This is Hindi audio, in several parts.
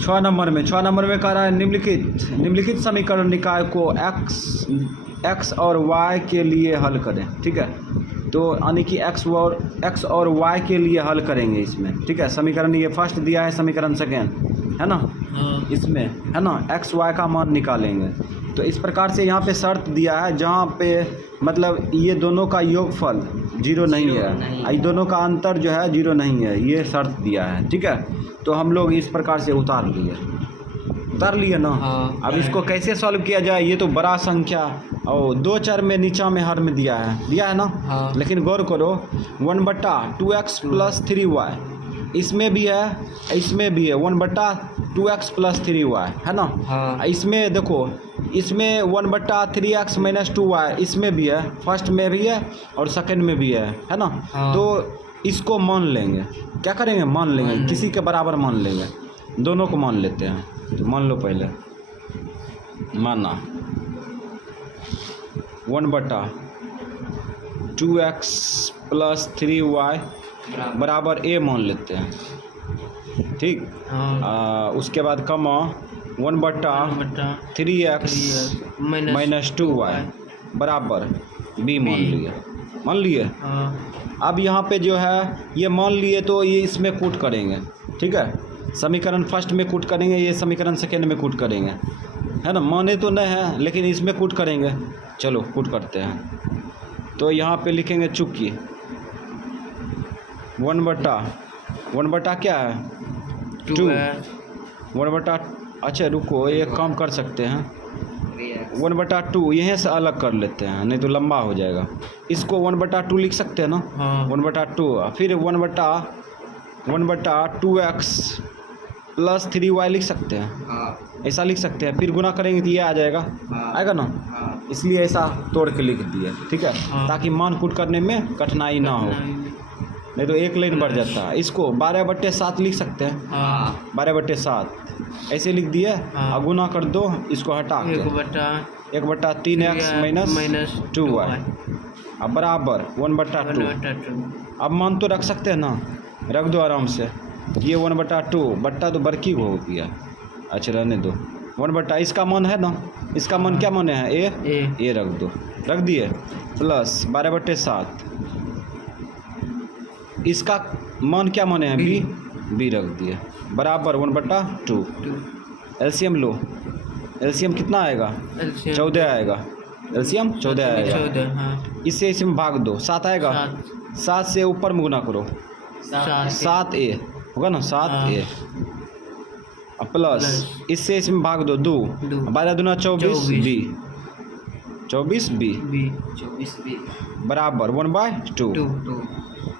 6 नंबर में कह रहा है निम्नलिखित समीकरण निकाय को x और y के लिए हल करें। ठीक है, तो यानी कि x और y के लिए हल करेंगे इसमें। ठीक है, समीकरण ये फर्स्ट दिया है, समीकरण सेकेंड है ना, इसमें है ना x y का मान निकालेंगे। तो इस प्रकार से यहाँ पे शर्त दिया है जहाँ पे मतलब ये दोनों का योगफल 0 नहीं है, ये दोनों का अंतर जो है 0 नहीं है, ये शर्त दिया है। ठीक है, तो हम लोग इस प्रकार से उतार लिए ना। अब इसको कैसे सॉल्व किया जाए, ये तो बड़ा संख्या और 2 चर में नीचा में हर में दिया है ना। लेकिन गौर करो 1/2x + 3y इसमें भी है 1/2x + 3y है ना। इसमें देखो, इसमें 1/3x - 2y इसमें भी है, फर्स्ट में भी है और सेकंड में भी है ना। तो इसको मान लेंगे, क्या करेंगे, मान लेंगे, किसी के बराबर मान लेंगे, दोनों को मान लेते हैं। तो मान लो, पहले माना 1/2x + 3y बराबर a मान लेते हैं। ठीक, उसके बाद कमा 1/3x - 2y बराबर b मान लिए। अब यहाँ पे जो है ये मान लिए, तो ये इसमें कूट करेंगे। ठीक है, समीकरण फर्स्ट में कूट करेंगे, ये समीकरण सेकेंड में कूट करेंगे, है ना। माने तो नहीं है लेकिन इसमें कूट करेंगे। चलो कूट करते हैं। तो यहाँ पे लिखेंगे चूंकि 1/1 क्या है 2 1/, अच्छा रुको, एक काम कर सकते हैं, 1/2 यहीं से अलग कर लेते हैं, नहीं तो लंबा हो जाएगा। इसको 1/2 लिख सकते हैं ना, 1/2, फिर 1/2x + 3y लिख सकते हैं, ऐसा लिख सकते हैं। फिर गुना करेंगे तो ये आ जाएगा, आएगा ना, इसलिए ऐसा तोड़ के लिख दिए। ठीक है, ताकि मान कूट करने में कठिनाई ना हो, नहीं तो एक लाइन बढ़ जाता है। इसको 12/7 लिख सकते हैं, 12/7 ऐसे लिख दिए। और गुना कर दो, इसको हटा के 1/3x - 2y अब बराबर 1/2। अब मान तो रख सकते हैं ना, रख दो आराम से। ये 1/2 बट्टा तो बरकी हो गया, अच्छा रहने दो। 1/, इसका मान है ना, इसका मान क्या माने है ए रख दो, रख दिए, प्लस 12/7 इसका मान क्या माने हैं बी रख दिए, बराबर 1/2। एलसीएम लो, एलसीएम कितना आएगा 14 आएगा, एलसीएम 14 आएगा। इससे इसमें भाग दो, 7 आएगा, 7 से ऊपर में गुना करो, 7a होगा ना, 7a प्लस इससे इसमें भाग दो 2, 12 दूना 24b बराबर 1/2।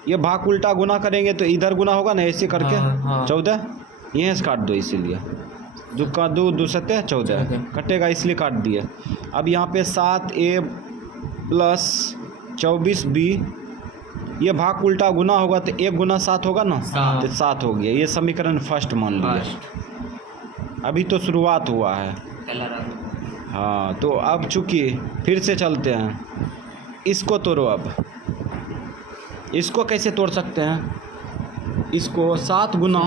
ये भाग उल्टा गुना करेंगे तो इधर गुना होगा ना, ऐसे करके 14 यहीं से काट दो, इसीलिए 2 का 2 7 14 कटेगा, इसलिए काट दिए। अब यहाँ पे 7a + 24b, ये भाग उल्टा गुना होगा तो 1 गुना 7 होगा ना, तो 7 हो गया। ये समीकरण फर्स्ट मान लिया, अभी तो शुरुआत हुआ है। हाँ, तो अब चूँकि फिर से चलते हैं, इसको तोड़ो। अब इसको कैसे तोड़ सकते हैं, इसको 7 गुना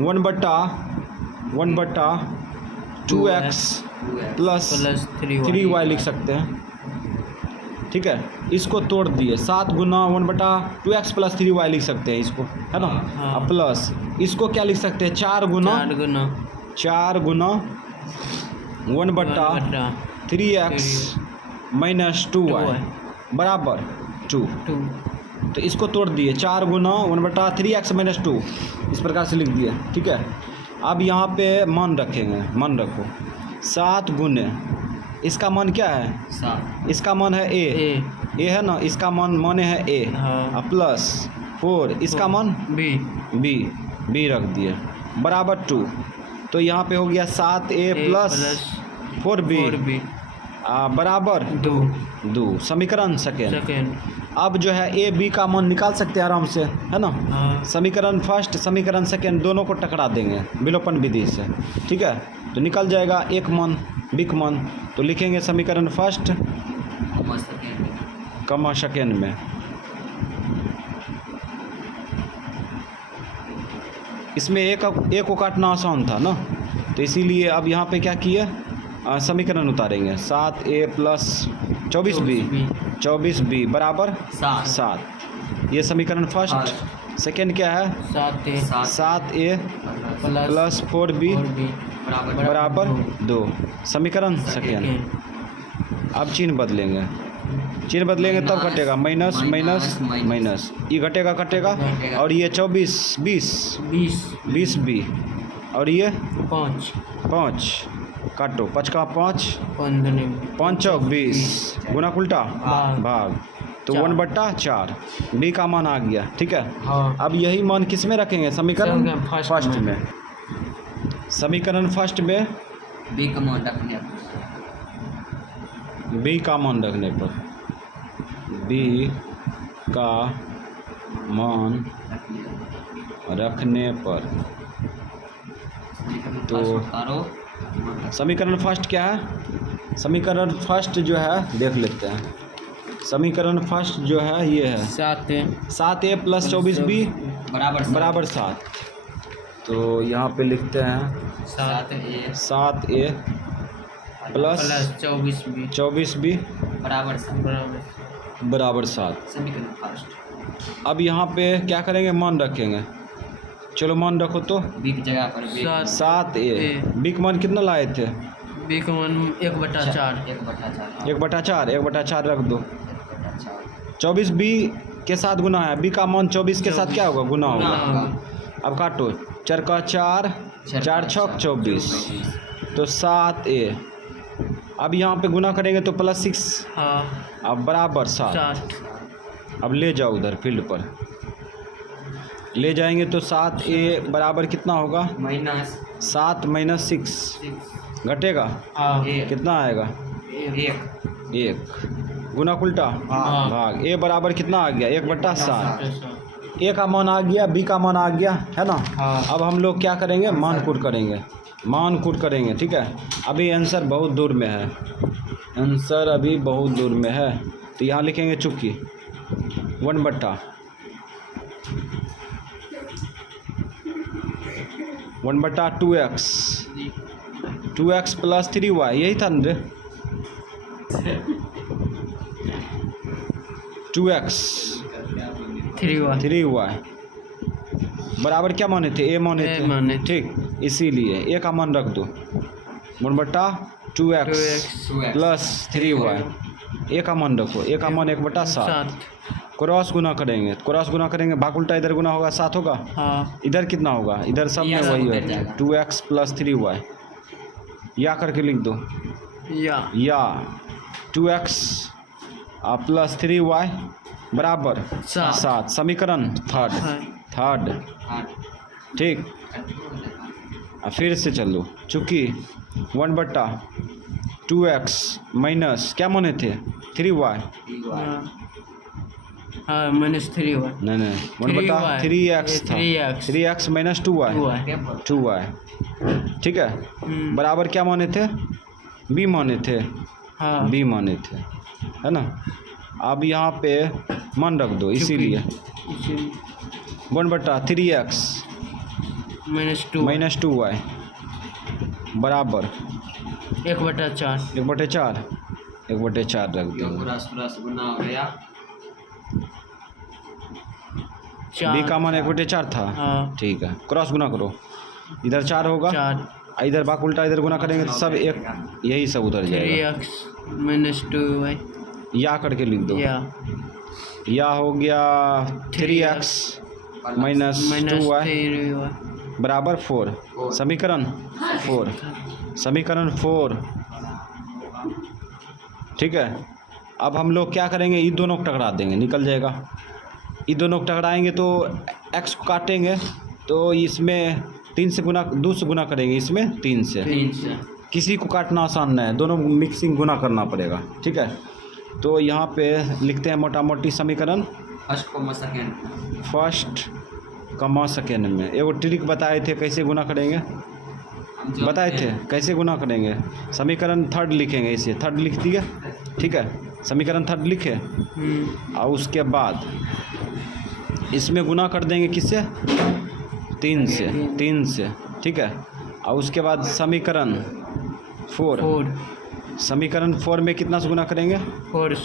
1/2x + 3y लिख सकते हैं। ठीक है, इसको तोड़ दिए, 7 गुना 1/2x + 3y लिख सकते हैं इसको, है ना। प्लस इसको क्या लिख सकते हैं, 4 गुना 1/3x - 2y बराबर 2। तो इसको तोड़ दिए, 4 गुना 1/3x - 2 इस प्रकार से लिख दिए। ठीक है, अब यहाँ पे मान रखेंगे, मान रखो 7 गुने, इसका मान क्या है 7, इसका मान है ए है ना, इसका मान माने है ए, प्लस 4 इसका मान बी रख दिए बराबर 2। तो यहाँ पे हो गया 7a + 4b बराबर 2। समीकरण सेकेंड। अब जो है ए बी का मान निकाल सकते हैं आराम से, है ना। समीकरण फर्स्ट समीकरण सेकेंड दोनों को टकरा देंगे विलोपन विधि से। ठीक है, तो निकल जाएगा एक मान बी का मान। तो लिखेंगे समीकरण फर्स्ट कमा सेकेंड में इसमें एक को काटना आसान था ना, तो इसीलिए अब यहाँ पे क्या किए, समीकरण उतारेंगे। 7a प्लस 24b बराबर 7। ये समीकरण फर्स्ट। सेकेंड क्या है, 7a प्लस 4b बराबर 2, समीकरण सेकेंड। अब चिन्ह बदलेंगे, चिन्ह बदलेंगे तब घटेगा, माइनस माइनस माइनस, ये घटेगा कटेगा, और ये 24 20 बी, और ये 5 काटो, 5 का 5 5 20, गुना उल्टा भाग, तो 1/4 बी का मान आ गया। ठीक है, अब यही मान किस में रखेंगे, समीकरण फर्स्ट में। समीकरण फर्स्ट में बी का मान रखने बी का मान रखने पर, बी का मान रखने पर, तो समीकरण फर्स्ट क्या है, समीकरण फर्स्ट जो है देख लेते हैं। समीकरण फर्स्ट जो है ये है 7a प्लस 24b बराबर 7। तो यहाँ पे लिखते हैं 7a प्लस 24b बराबर 7। समीकरण फर्स्ट। अब यहाँ पे क्या करेंगे, मान रखेंगे। चलो मान रखो तो, बी की जगह पर 7a, बी का मान कितना लाए थे, 1/4 1/4 रख दो। 24b के साथ गुना है, बी का मान 24 के साथ क्या होगा, गुना होगा। अब काटो, 4 का 4 4 6 24, तो 7a। अब यहाँ पे गुना करेंगे तो प्लस 6, अब बराबर 7। अब ले जाओ उधर फील्ड पर, ले जाएंगे तो 7a बराबर कितना होगा, -7 माइनस 6 घटेगा, कितना आएगा, 1 गुना उल्टा भाग, a बराबर कितना आ गया, 1/7। a का मान आ गया, b का मान आ गया, है ना। अब हम लोग क्या करेंगे, मान कूट करेंगे। ठीक है, अभी आंसर बहुत दूर में है, आंसर अभी बहुत दूर में है, तो यहाँ लिखेंगे चुप्पी 1/2x 2x प्लस 3y, यही था ना 2x 3y बराबर क्या माने थे, a माने थे। ठीक, इसीलिए a का मान रख दो, 1/2x प्लस 3y, a का मान रखो, a का मान 1/7। क्रॉस गुना करेंगे, भाग उल्टा इधर गुना होगा, 7 होगा। इधर कितना होगा, इधर सब में वही है, 2x प्लस 3y, या करके लिख दो, या 2x प्लस 3y बराबर 7, समीकरण थर्ड। ठीक, फिर से चलो, चूँकि 1/2x माइनस क्या माने थे, 3y, नहीं 1/3x था, 3x माइनस 2y। ठीक है, बराबर क्या माने थे, b माने थे, है ना। अब यहाँ पे मान रख दो, इसीलिए 1/3x माइनस 2y बराबर 1/4 रख दो। बी का मान 1/4 था। ठीक है, क्रॉस गुना करो, इधर 4 होगा, इधर भाग उल्टा इधर गुना करेंगे तो सब एक, यही सब उधर जाएगा। 3x माइनस 2y, या करके लिख दो, या हो गया 3x माइनस 2y बराबर 4, समीकरण 4। ठीक है, अब हम लोग क्या करेंगे, ये दोनों को टकरा देंगे, निकल जाएगा। ये दोनों को टकराएंगे तो x को काटेंगे, तो इसमें 2 से गुना करेंगे, इसमें 3 से। किसी को काटना आसान नहीं है, दोनों मिक्सिंग गुना करना पड़ेगा। ठीक है, तो यहाँ पे लिखते हैं मोटा मोटी समीकरण फर्स्ट कमा सेकेंड में। एगो ट्रिक बताए थे कैसे गुना करेंगे, बताए थे कैसे गुना करेंगे। समीकरण थर्ड लिखेंगे, इसे थर्ड लिख दिया। ठीक है, समीकरण थर्ड लिखे और उसके बाद इसमें गुना कर देंगे किससे, तीन से ठीक है। और उसके बाद समीकरण 4, 4 समीकरण 4 में कितना से गुना करेंगे? 4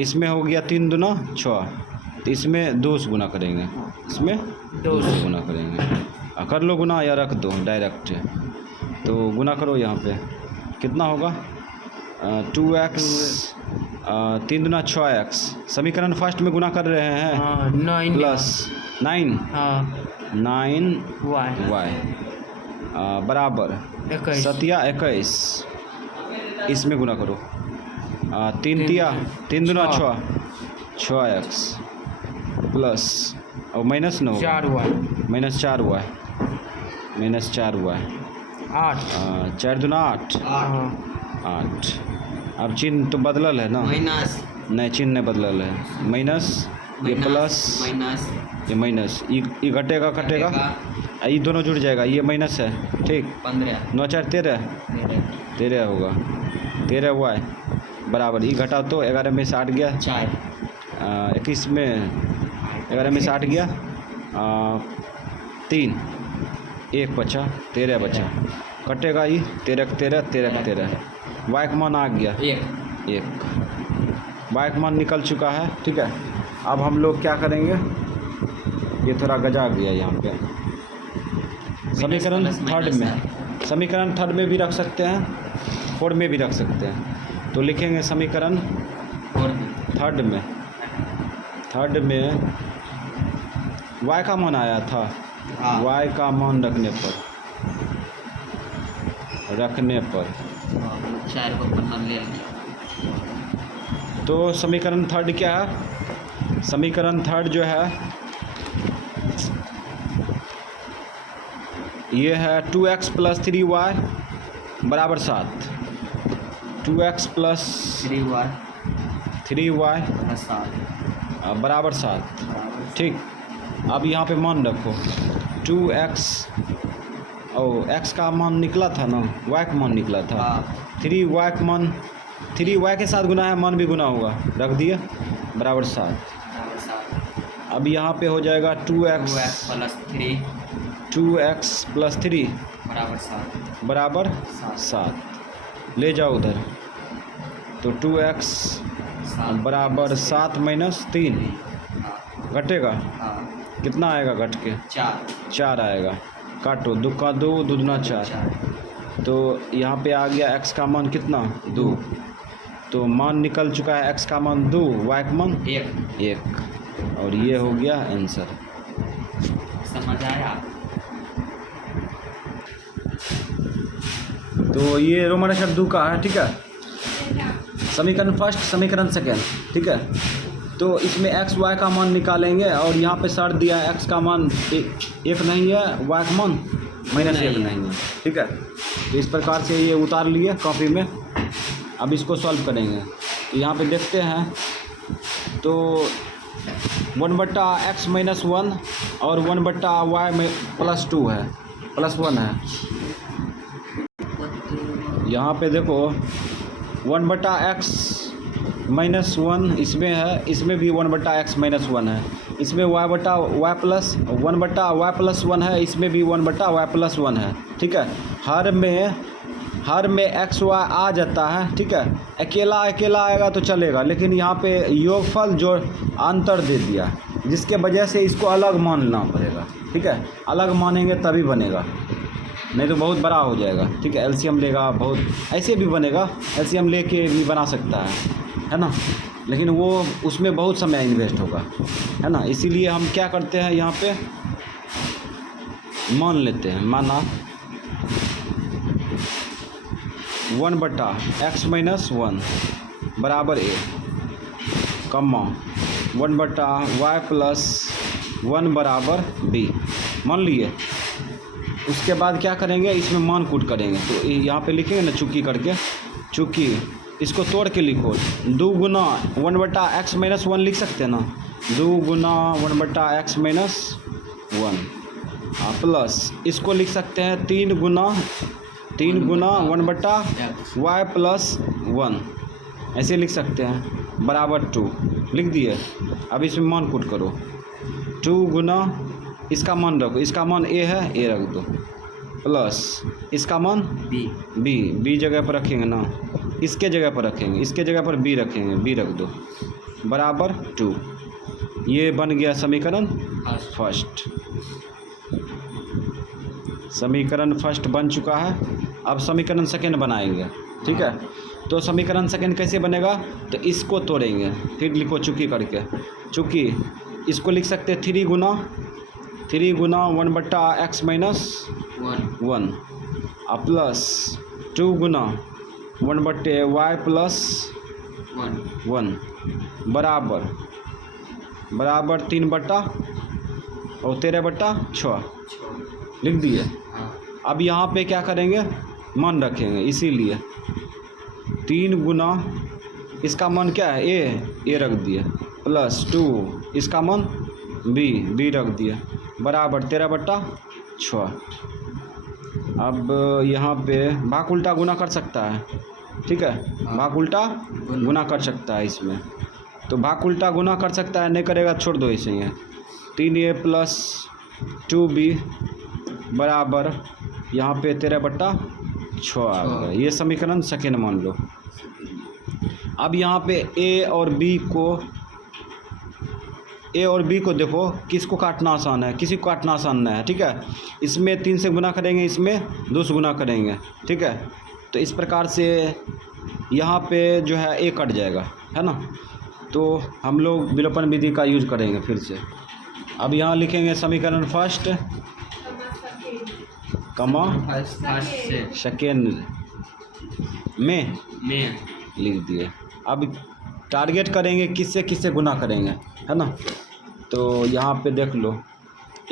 इसमें हो गया 3 दूना 6, तो इसमें 2 से गुना करेंगे, इसमें 2 से गुना करेंगे। कर लो गुना या रख दो डायरेक्ट, तो गुना करो यहाँ पे कितना होगा 2x 3 दूना 6x। समीकरण फर्स्ट में गुना कर रहे हैं, हाँ 9 प्लस 9 हाँ 9y बराबर 21 सतिया 21। इसमें गुना करो 3 दूना 6x प्लस और माइनस न होगा 4y माइनस 4y 8 4 दूना 8 हाँ 8। अब चिन्ह तो बदलल है ना? माइनस नहीं, चिन्ह नहीं बदलल है। माइनस ये प्लस माइनस ये माइनस, ये घटेगा कटेगा, ये दोनों जुड़ जाएगा, ये माइनस है ठीक। 15 9 4 13 होगा 13y बराबर ये घटा तो 11 में से 8 गया 4 21 में 11 में से 8 गया 3 1 बचा 13 बचा, कटेगा ये 13 वाई का मान आ गया 1 वाई का मान निकल चुका है ठीक है। अब हम लोग क्या करेंगे, ये थोड़ा गजा गया यहाँ पे। समीकरण थर्ड में भी रख सकते हैं, 4 में भी रख सकते हैं। तो लिखेंगे समीकरण थर्ड में y का मान आया था, y का मान रखने पर 4 को पन्ना ले लिया। तो समीकरण थर्ड क्या है? समीकरण थर्ड जो है ये है 2x प्लस 3y बराबर 7। 2x प्लस 3y बराबर 7 ठीक। अब यहाँ पे मान रखो 2x और x का मान निकला था ना, y का मान निकला था, 3y का मान 3y के साथ गुना है, मान भी गुना होगा, रख दिए बराबर 7। अब यहाँ पे हो जाएगा 2x प्लस 3 बराबर 7। ले जाओ उधर, तो 2x बराबर 7 माइनस 3 घटेगा कितना आएगा, घट के 4 आएगा। काटो 2 का 2 दूना 4, तो यहाँ पे आ गया x का मान कितना 2, तो मान निकल चुका है x का मान 2, y का मान 1 और ये हो गया आंसर। समझ आया? तो ये रोमन अक्षर 2 का है ठीक है। समीकरण फर्स्ट समीकरण सेकेंड ठीक है। तो इसमें x y का मान निकालेंगे और यहाँ पे शर्त दिया है x का मान 1 नहीं है, y का मान -1 नहीं है ठीक है। तो इस प्रकार से ये उतार लिए कॉपी में। अब इसको सॉल्व करेंगे, तो यहाँ पे देखते हैं तो 1/x - 1 और 1/y में +2 है, +1 है। यहाँ पे देखो 1/x - 1 इसमें है, इसमें भी 1/x - 1 है, इसमें y प्लस 1/y + 1 है, इसमें भी 1/y + 1 है ठीक है। हर में x y आ जाता है ठीक है। अकेला आएगा तो चलेगा, लेकिन यहाँ पे योगफल जो अंतर दे दिया, जिसके वजह से इसको अलग मानना पड़ेगा ठीक है। अलग मानेंगे तभी बनेगा, नहीं तो बहुत बड़ा हो जाएगा ठीक है। एलसीएम लेगा बहुत, ऐसे भी बनेगा, एलसीएम लेके भी बना सकता है ना, लेकिन वो उसमें बहुत समय इन्वेस्ट होगा है ना। इसीलिए हम क्या करते हैं, यहाँ पे मान लेते हैं, माना 1/x - 1 बराबर a, कम्मा 1/y + 1 बराबर b मान लिए। उसके बाद क्या करेंगे, इसमें मान कूट करेंगे। तो यहाँ पे लिखेंगे ना चुकी करके, चुकी इसको तोड़ के लिखो, 2 गुना 1/x - 1 लिख सकते हैं ना, 2 गुना 1/x - 1 प्लस इसको लिख सकते हैं 3 गुना 1/y + 1 ऐसे लिख सकते हैं, बराबर 2 लिख दिए। अब इसमें मान कूट करो, 2 गुना इसका मान रखो, इसका मान ए है, ए रख दो, प्लस इसका मान बी बी जगह पर रखेंगे ना, इसके जगह पर रखेंगे, इसके जगह पर बी रखेंगे, बी रख दो, बराबर 2। ये बन गया समीकरण फर्स्ट। समीकरण फर्स्ट बन चुका है। अब समीकरण सेकेंड बनाएंगे, ठीक है। तो समीकरण सेकेंड कैसे बनेगा, तो इसको तोड़ेंगे, फिर लिखो चुकी करके, चूँकि इसको लिख सकते हैं 3 गुना 1/x माइनस 1 प्लस 2 गुना 1/y प्लस 1 बराबर 3/13/6 लिख दिए। अब यहाँ पे क्या करेंगे, मान रखेंगे, इसीलिए 3 गुना इसका मान क्या है, ए रख दिए, प्लस 2 इसका मान बी रख दिए, बराबर 13/6। अब यहाँ पे भाग उल्टा गुना कर सकता है, ठीक है, भाग उल्टा गुना कर सकता है इसमें, तो भाग उल्टा गुना कर सकता है, नहीं करेगा छोड़ दो इसे। ही 3a प्लस 2b बराबर यहाँ पे 13/6 आ गया। ये समीकरण सेकेंड मान लो। अब यहाँ पे ए और बी को देखो, किसको काटना आसान है, किसी को काटना आसान नहीं है, ठीक है। इसमें 3 से गुना करेंगे, इसमें 2 से गुना करेंगे, ठीक है। तो इस प्रकार से यहाँ पे जो है ए कट जाएगा, है ना। तो हम लोग विलोपन विधि का यूज करेंगे फिर से। अब यहाँ लिखेंगे समीकरण फर्स्ट कमा सेकेंड में लिख दिए। अब टारगेट करेंगे किससे गुना करेंगे, है ना। तो यहाँ पे देख लो,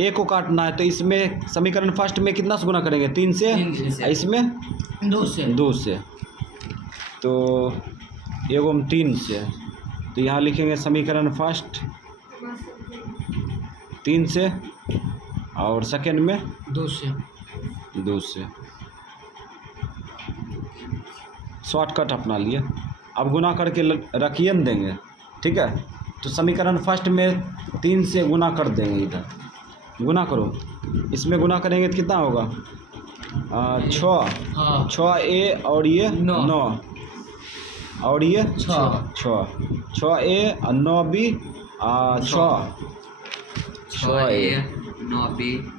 ए को काटना है, तो इसमें समीकरण फर्स्ट में कितना से गुना करेंगे, 3 से, इसमें 2 से, तो एगो हम 3 से, तो यहाँ लिखेंगे समीकरण फर्स्ट 3 से और सेकेंड में 2 से। शॉर्टकट अपना लिए। अब गुना करके रखिए न देंगे, ठीक है। तो समीकरण फर्स्ट में 3 से गुना कर देंगे, इधर गुना करो, इसमें गुना करेंगे तो कितना होगा, 6a और ये 9 और ये 6a और 9b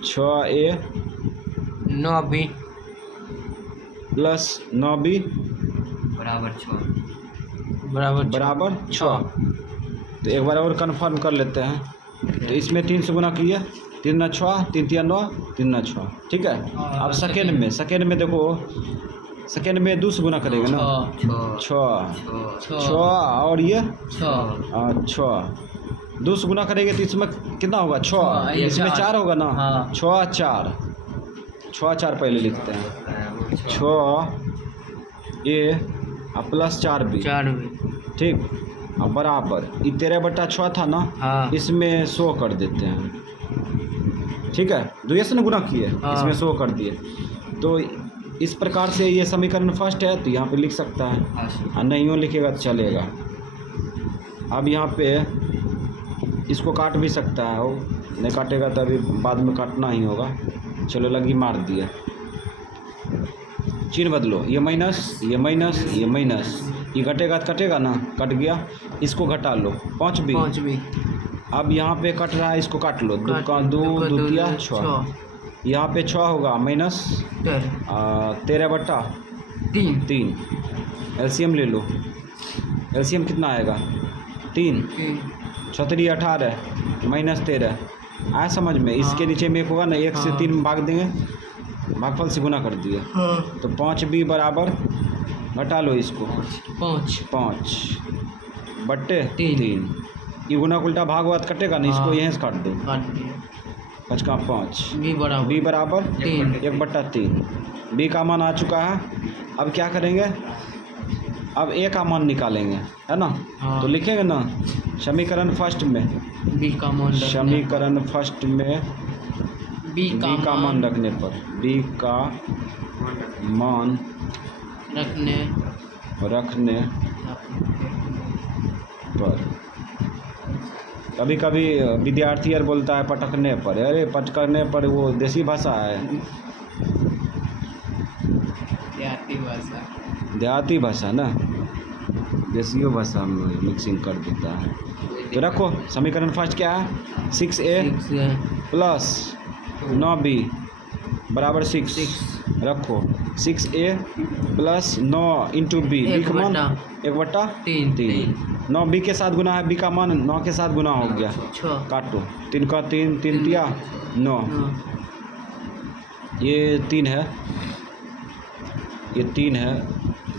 6a 9b plus 9b बराबर 6। तो एक बार और कंफर्म कर लेते हैं। तो इसमें 3 से गुना किए, 3 ना 6, 3 3 9, 3 ना 6, ठीक है। अब सेकेंड में देखो, सेकेंड में 2 से गुना करेंगे ना, 6 और ये 6, 2 से गुना करेंगे तो इसमें कितना होगा, 6, इसमें 4 होगा ना, 6 4 पहले लिखते हैं, 6a प्लस 4b, ठीक। अब बराबर 13/6 था ना, इसमें 100 कर देते हैं, ठीक है। 2 से ना गुना किए, इसमें 100 कर दिए। तो इस प्रकार से ये समीकरण फर्स्ट है, तो यहाँ पे लिख सकता है, और नहीं हो लिखेगा तो चलेगा। अब यहाँ पे इसको काट भी सकता है, वो नहीं काटेगा तो अभी बाद में काटना ही होगा। चलो लगी, मार दिया, चिन्ह बदलो, ये माइनस, ये घटेगा तो कटेगा ना, कट गया, इसको घटा लो, 5b। अब यहाँ पे कट रहा है, इसको काट लो, 2 2 6, यहाँ पे 6 होगा माइनस 13/3। एलसीएम ले लो, एलसीएम कितना आएगा, 3 6 3 18 माइनस 13 आया समझ में। इसके नीचे में 1 होगा ना, 1 से 3 में भाग देंगे, भागफल से गुना कर दिए, तो 5b बराबर, घटा लो इसको, 5/3। ये गुना उल्टा भाग हुआ तो कटेगा ना, इसको यहीं से काट दो, 5 का 5, b बराबर 1/3। b का मान आ चुका है। अब क्या करेंगे, अब a का मान निकालेंगे, है ना। तो लिखेंगे ना समीकरण फर्स्ट में, समीकरण फर्स्ट में b का मान रखने पर, b का मान रखने पर कभी कभी विद्यार्थी यार बोलता है पटकने पर, अरे पटकने पर वो देसी भाषा है, देहाती भाषा। देहाती भाषा ना, देसियों भाषा में मिक्सिंग कर देता है। तो रखो समीकरण फर्स्ट क्या है, 6A प्लस 9B बराबर 6। रखो 6A plus 9 into B, B का मान 1/3। 9B के साथ गुना है, बी का मान 9 के साथ गुना हो गया, 6 काटो 3 का 3, 3 तिया 9, ये 3 है, ये 3 है,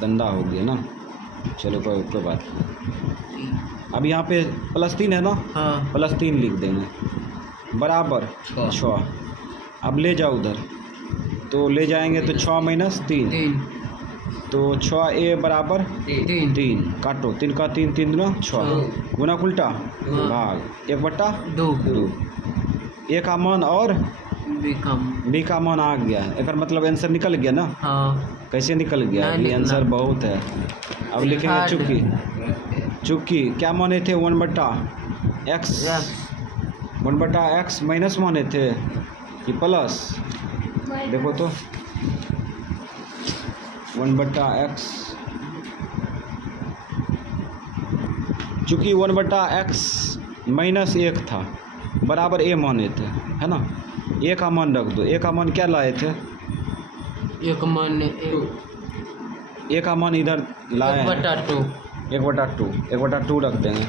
गंदा हो गया ना, चलो कोई बात नहीं। अब यहाँ पे +3 है ना, हाँ +3 लिख देंगे बराबर 6। अब ले जाओ उधर, तो ले जाएंगे तो 6 - 3, 3 तो 6A बराबर 3, काटो 3 का 3, 3 दूना 6, गुना उल्टा भाग 1/2। A का मान और B का मान आ गया है, एक मतलब आंसर निकल गया ना। हाँ कैसे निकल गया, नहीं अभी निकला। आंसर बहुत है। अब लिखेंगे चुकी क्या माने थे, 1/x, 1/x माइनस माने थे कि प्लस, देखो तो 1/x, चूँकि 1/x -1 था बराबर A माने थे, है ना। A का मान रख दो, A का मान क्या लाए थे, एक मान A का मान इधर लाए हैं 1/2। 1/2 रख देंगे,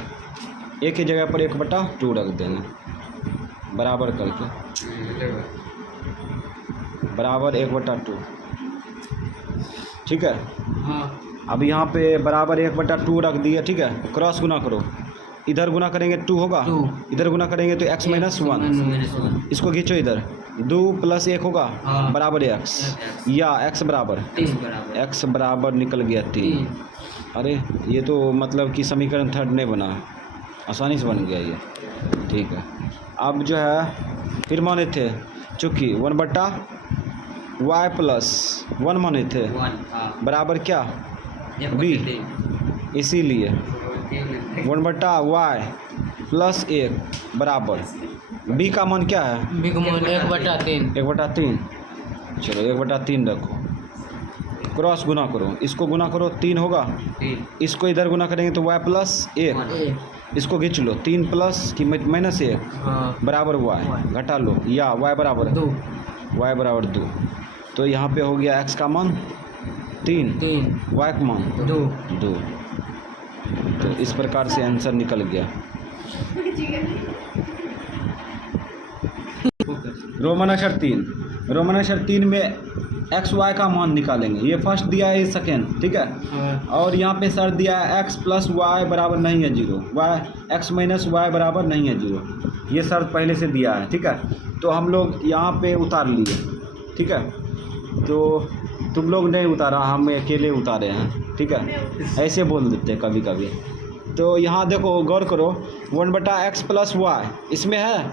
A की जगह पर 1/2 रख देंगे, बराबर करके बराबर 1/2, ठीक है। हाँ अब यहाँ पे बराबर 1/2 रख दिया, ठीक है। क्रॉस गुना करो, इधर गुना करेंगे 2 होगा, 2, इधर गुना करेंगे तो x - 1, इसको खींचो इधर, 2 + 1 होगा हाँ। बराबर x, या x बराबर 3 x बराबर निकल गया 3। अरे ये तो मतलब कि समीकरण थर्ड नहीं बना, आसानी से बन गया ये, ठीक है। अब जो है फिर माने थे, चूँकि 1/y + 1 माने थे 1 बराबर क्या b, इसीलिए 1/y + 1 बराबर b का मान क्या है, बिग मान 1/3। 1/3, चलो 1/3 रखो, क्रॉस गुना करो, इसको गुना करो 3 होगा, इसको इधर गुना करेंगे तो y + 1, इसको खींच लो 3 प्लस कि -1 हाँ बराबर y, घटा लो, या y बराबर 2, y बराबर 2, तो यहाँ पे हो गया x का मान 3, 3 y का मान 2। 2। तो इस प्रकार से आंसर निकल गया। रोमन अक्षर 3 में एक्स वाई का मान निकालेंगे, ये फर्स्ट दिया है, ये सेकेंड, ठीक है। और यहाँ पे सर दिया है x + y बराबर नहीं है 0, x - y बराबर नहीं है 0, ये सर पहले से दिया है, ठीक है। तो हम लोग यहाँ पे उतार लिए, ठीक है। तो तुम लोग नहीं उतारा, हम अकेले उतारे हैं, ठीक है। ऐसे बोल देते हैं कभी कभी। तो यहाँ देखो गौर करो, 1/x + y इसमें है,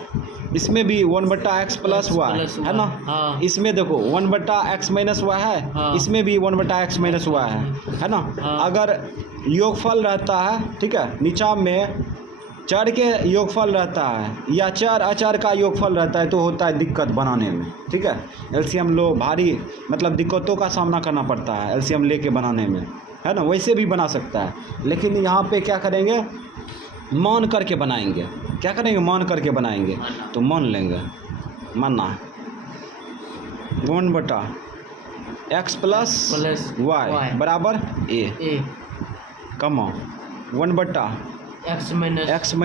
इसमें भी 1/x + y है ना। हाँ। इसमें देखो 1/x - y है, हाँ। इसमें भी 1/x - y है ना। हाँ। अगर योगफल रहता है, ठीक है, नीचा में चर के योगफल रहता है या चर अचर का योगफल रहता है तो होता है दिक्कत बनाने में, ठीक है। एलसीएम लो भारी मतलब दिक्कतों का सामना करना पड़ता है एलसीएम लेके बनाने में, है ना। वैसे भी बना सकता है, लेकिन यहाँ पे क्या करेंगे, मान करके बनाएंगे। क्या करेंगे, मान करके बनाएंगे। तो मान लेंगे, मानना 1/x + y बराबर a, कमा 1/x -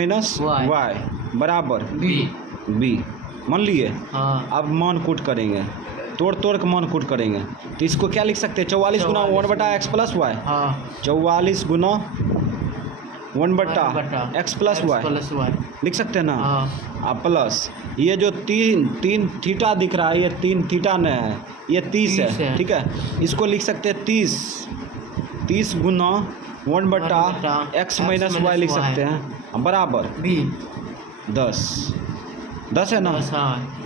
y बराबर b, मान लिए। हाँ अब मान कूट करेंगे, तोड़ के मान कूट करेंगे, तो इसको क्या लिख सकते हैं, 44 गुना 1/x + y, हाँ 44 गुना 1/x + y लिख सकते हैं ना। हाँ प्लस ये जो तीन थीटा दिख रहा है, ये 3 थीटा नहीं है, ये 30 है, ठीक है। इसको लिख सकते हैं 30 गुना 1/x - y लिख सकते हैं बराबर b 10 है ना, 10।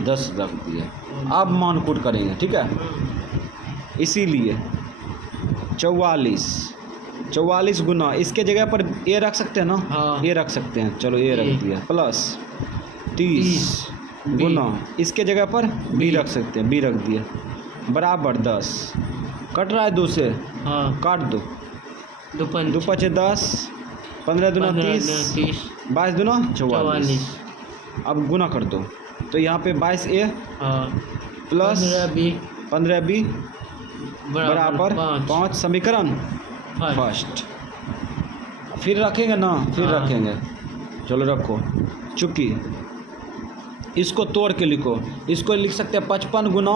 10 रख दिया। अब मान कूट करेंगे, ठीक है। इसीलिए 44 गुना, इसके जगह पर ए रख सकते हैं ना? हाँ। ए रख सकते हैं, चलो ए रख ए। दिया। Plus 30 B. गुना इसके जगह पर बी रख सकते हैं, बी रख दिया बराबर 10। कट रहा है 2 से, हाँ काट दो। 2 पंच 2 पचे 10, 15 दूना 30, 22 दूना 44। अब गुना कर दो, तो यहाँ पे 22A हाँ प्लस 15B बराबर 5 5 समीकरण फर्स्ट। फिर रखेंगे ना, फिर हाँ। रखेंगे, चलो रखो। चूँकि इसको तोड़ के लिखो, इसको लिख सकते हैं 55 गुना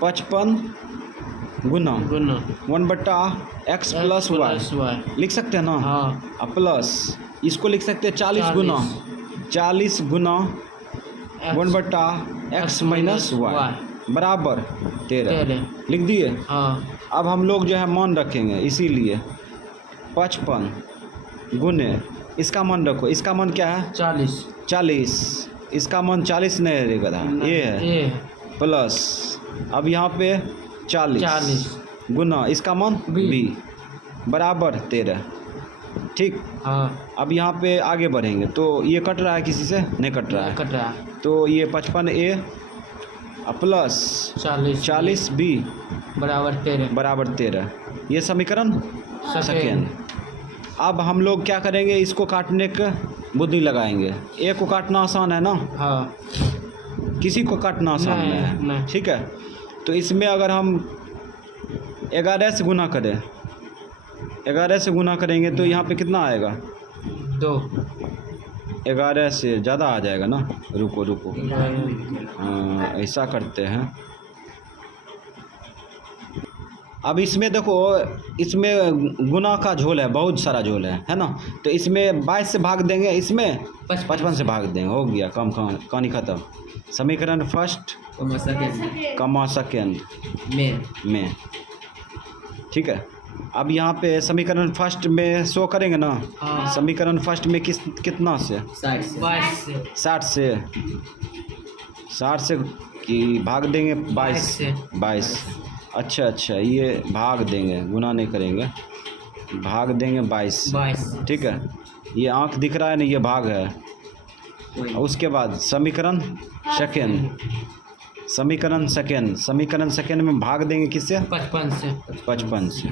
55 गुना गुना 1/x प्लस y लिख सकते हैं ना? हाँ अब प्लस इसको लिख सकते हैं 40 गुना 40 गुना 1/x माइनस y बराबर 13 लिख दिए। हाँ अब हम लोग जो है मान रखेंगे, इसीलिए 55 गुने इसका मान रखो, इसका मान क्या है? 40। इसका मान 40 नहीं रहेगा, ये है प्लस। अब यहाँ पे 40 गुना इसका मान b बराबर 13। ठीक, हाँ अब यहाँ पे आगे बढ़ेंगे तो ये कट रहा है, किसी से नहीं कट रहा है, कट रहा है। तो ये 55A प्लस 40B बराबर 13। ये समीकरण सेकेंड। अब हम लोग क्या करेंगे, इसको काटने का बुद्धि लगाएंगे। ए को काटना आसान है ना? हाँ किसी को काटना आसान नहीं है, नहीं। ठीक है। तो इसमें अगर हम 11 से गुना करें, 11 से गुना करेंगे तो यहाँ पे कितना आएगा? 2 11 से ज़्यादा आ जाएगा ना। रुको हाँ, ऐसा करते हैं। अब इसमें देखो, इसमें गुना का झोल है, बहुत सारा झोल है ना? तो इसमें 22 से भाग देंगे, इसमें 55 से भाग देंगे, हो गया कम कहानी खत्म। समीकरण फर्स्ट कमा सेकेंड में, ठीक है। अब यहाँ पे समीकरण फर्स्ट में शो करेंगे ना? हाँ। समीकरण फर्स्ट में कितना से? 60 से कि भाग देंगे 22। अच्छा, ये भाग देंगे, गुना नहीं करेंगे, भाग देंगे 22, ठीक है। ये आँख दिख रहा है ना, ये भाग है। उसके बाद समीकरण सेकेंड में भाग देंगे किससे? 55 से।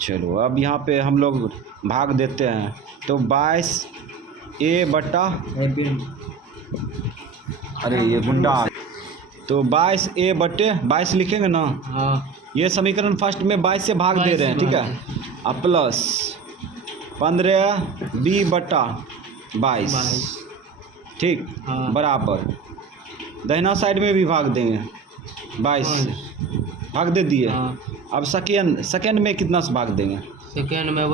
चलो अब यहाँ पे हम लोग भाग देते हैं, तो 22A बटा, अरे ये गुंडा, तो 22A बटे 22 लिखेंगे ना? हाँ ये समीकरण फर्स्ट में 22 से भाग दे रहे हैं, ठीक है। अब प्लस 15B बटा 22, ठीक, हाँ। बराबर दाहिना साइड में भी भाग देंगे 22 से, भाग दे दिए। हाँ। अब सेकेंड में कितना से भाग देंगे? सेकेंड में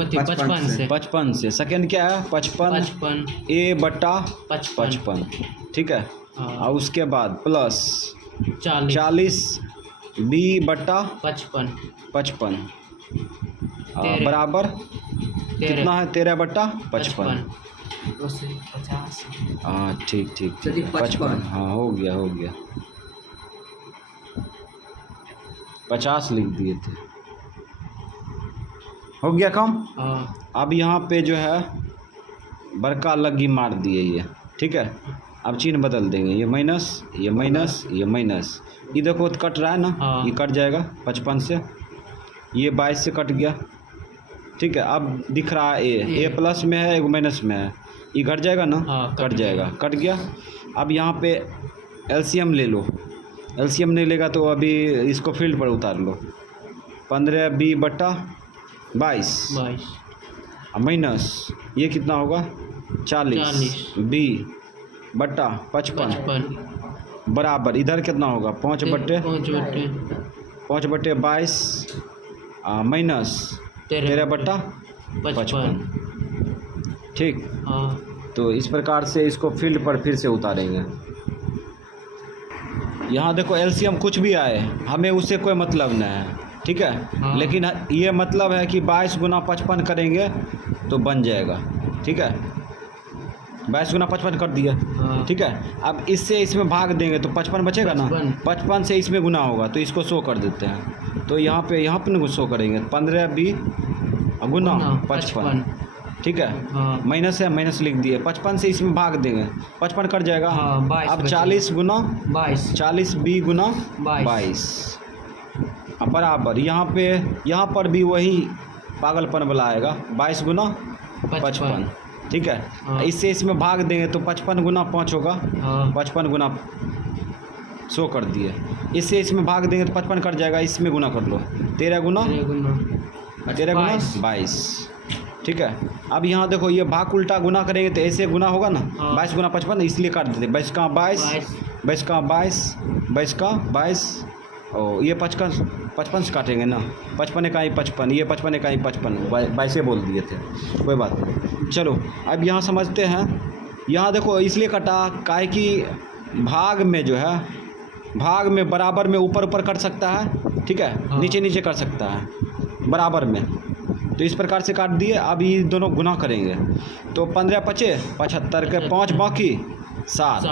55 से। सेकेंड क्या है? 55 A बटा 55, ठीक है। हाँ। और उसके बाद प्लस 40 B बटा 55 बराबर कितना है? 13 बटा 55। हाँ ठीक 55, हाँ हो गया 50 लिख दिए थे, हो गया कम। हाँ अब यहाँ पे जो है बड़का लगी मार दिए ये, ठीक है। अब चिन्ह बदल देंगे, ये माइनस, ये माइनस, ये माइनस। ये देखो तो कट रहा है ना? हाँ। ये कट जाएगा 55 से, ये 22 से कट गया, ठीक है। अब दिख रहा है ए प्लस में है, एक माइनस में है, ये घट जाएगा ना? हाँ, कट जाएगा, कट गया। अब यहाँ पे एलसीएम ले लो, एलसीएम नहीं लेगा तो अभी इसको फील्ड पर उतार लो। 15B बटा 22 माइनस ये कितना होगा? 40 B बटा 55 बराबर इधर कितना होगा? 5 बटे 22 माइनस 13 बटा 55, ठीक। हाँ तो इस प्रकार से इसको फील्ड पर फिर से उतारेंगे। यहाँ देखो एलसीएम कुछ भी आए, हमें उससे कोई मतलब नहीं है, ठीक है। हाँ। लेकिन ये मतलब है कि 22 गुना 55 करेंगे तो बन जाएगा, ठीक है। 22 गुना 55 कर दिया, हाँ। ठीक है। अब इससे इसमें भाग देंगे तो 55 बचेगा ना? 55 से इसमें गुना होगा तो इसको शो कर देते हैं। तो यहाँ पे ना शो करेंगे 15B गुना 55 ठीक है, हाँ माइनस है, माइनस लिख दिए। 55 से इसमें भाग देंगे, 55 कट जाएगा। हाँ 22 अब बचेगा। 40 गुना 22 40 बी गुना 22 22 बराबर यहाँ पर भी वही पागलपन वाला आएगा, 22 गुना 55, ठीक है। हाँ। इससे इसमें भाग देंगे तो 55 गुना 5 होगा, हाँ 55 गुना 100 कर दिए। इससे इसमें भाग देंगे तो 55 कट जाएगा, इसमें गुना कर लो, 13 गुना 22, ठीक है। अब यहाँ देखो ये भाग उल्टा गुना करेंगे तो ऐसे गुना होगा ना, हाँ। 22 गुना 55, इसलिए काट देते, 22 का 22, 22 का 22, 22 का 22, और ये 55 से काटेंगे ना, 55 का ही 55, ये 55 का ही 55, 22 बोल दिए थे, कोई बात नहीं। चलो अब यहाँ समझते हैं। यहाँ देखो इसलिए कटा काहे कि भाग में जो है, भाग में बराबर में ऊपर ऊपर कट सकता है, ठीक है, हाँ। नीचे नीचे कर सकता है बराबर में, तो इस प्रकार से काट दिए। अब ये दोनों गुना करेंगे तो 15 पचे 75 के 5 बाकी 7,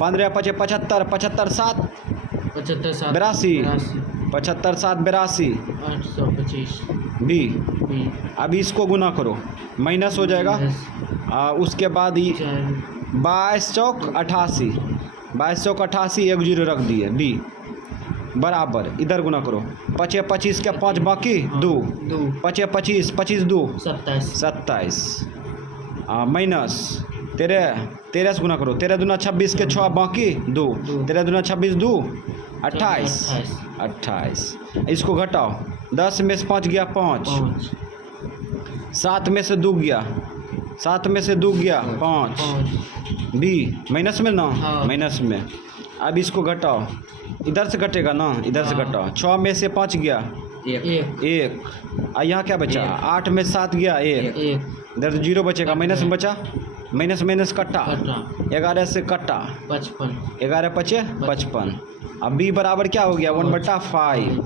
15 पचे 75, 75 7 75 7 82, 75 7 82 825 बी। अब इसको गुना करो, माइनस हो जाएगा। उसके बाद 22 चौक 88, 22 चौक 88, 1 0 रख दिए बी बराबर, इधर गुना करो, 25 25 के 5 बाकी 2, 25 25 25 2 27, माइनस 13 से गुना करो, 13 दूना 26 के 6 बाकी 2, 13 दूना 26 2 28, इसको घटाओ, 10 में से 5 गया 5, 7 में से 2 गया, 7 में से 2 गया 5 बी, माइनस में ना, माइनस में। अब इसको घटाओ, इधर से घटेगा ना, इधर से घटाओ, 6 में से 5 गया 1, यहाँ क्या बचा, 8 में 7 गया 1, इधर तो 0 बचेगा, माइनस में बचा, माइनस माइनस कटा, 11 से कटा 55, 11 पचे 55। अब बी बराबर क्या हो गया, 1/5,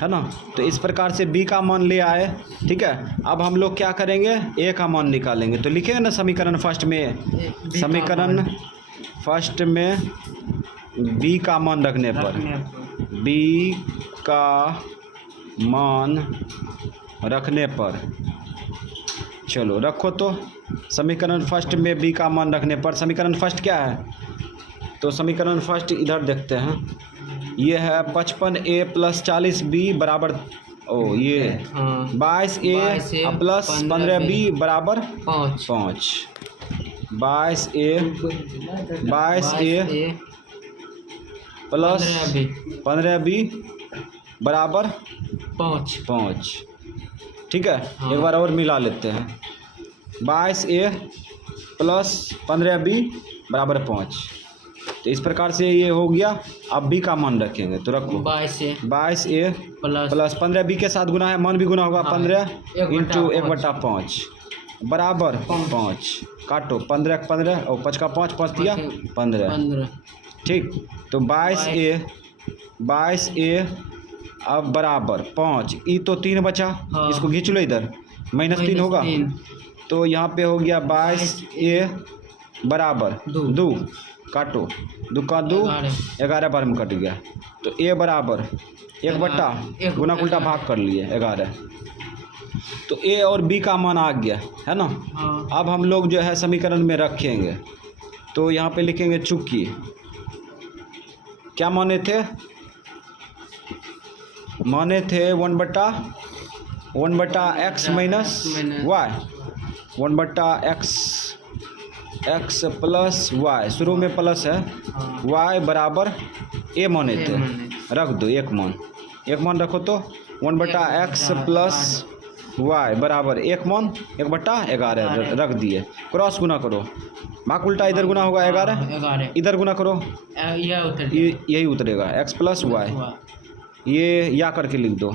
है ना। तो इस प्रकार से बी का मान ले आए, ठीक है। अब हम लोग क्या करेंगे, ए का मान निकालेंगे। तो लिखेंगे ना समीकरण फर्स्ट में, समीकरण फर्स्ट में बी का मान रखने पर, बी का मान रखने पर, चलो रखो तो समीकरण फर्स्ट में बी का मान रखने पर। समीकरण फर्स्ट क्या है, तो समीकरण फर्स्ट इधर देखते हैं, ये है 55a + 40b बराबर, ओ ये 22a प्लस 15b बराबर 5, 22a प्लस 15b बराबर 5, ठीक है। एक बार और मिला लेते हैं, 22a प्लस 15b बराबर 5। तो इस प्रकार से ये हो गया। अब बी का मान रखेंगे तो रखो, 22a प्लस 15b के साथ गुना है, मान भी गुना होगा, 15 इंटू 1/5 बराबर 5, काटो, 15 15 और 5 का 5 5 दिया 15, ठीक। तो 22a अब बराबर 5, ई तो 3 बचा, इसको खींच लो इधर, -3 होगा, तो यहाँ पे हो गया 22a बराबर 2, काटो, 2 का 2 11 बार में कट गया, तो a बराबर 1/, गुना उल्टा भाग कर लिए 11, तो a और b का मान आ गया, है ना। अब हम लोग जो है समीकरण में रखेंगे, तो यहाँ पे लिखेंगे चूंकि क्या माने थे 1/x minus y, 1/x plus y, शुरू में प्लस है, y बराबर a माने थे, रख दो एक मान रखो, तो 1/x प्लस y बराबर 1 मान 1/11 रख दिए, क्रॉस गुना करो, भाग उल्टा इधर गुना होगा 11, इधर गुना करो, यही उतरेगा x प्लस y, ये या करके लिख दो,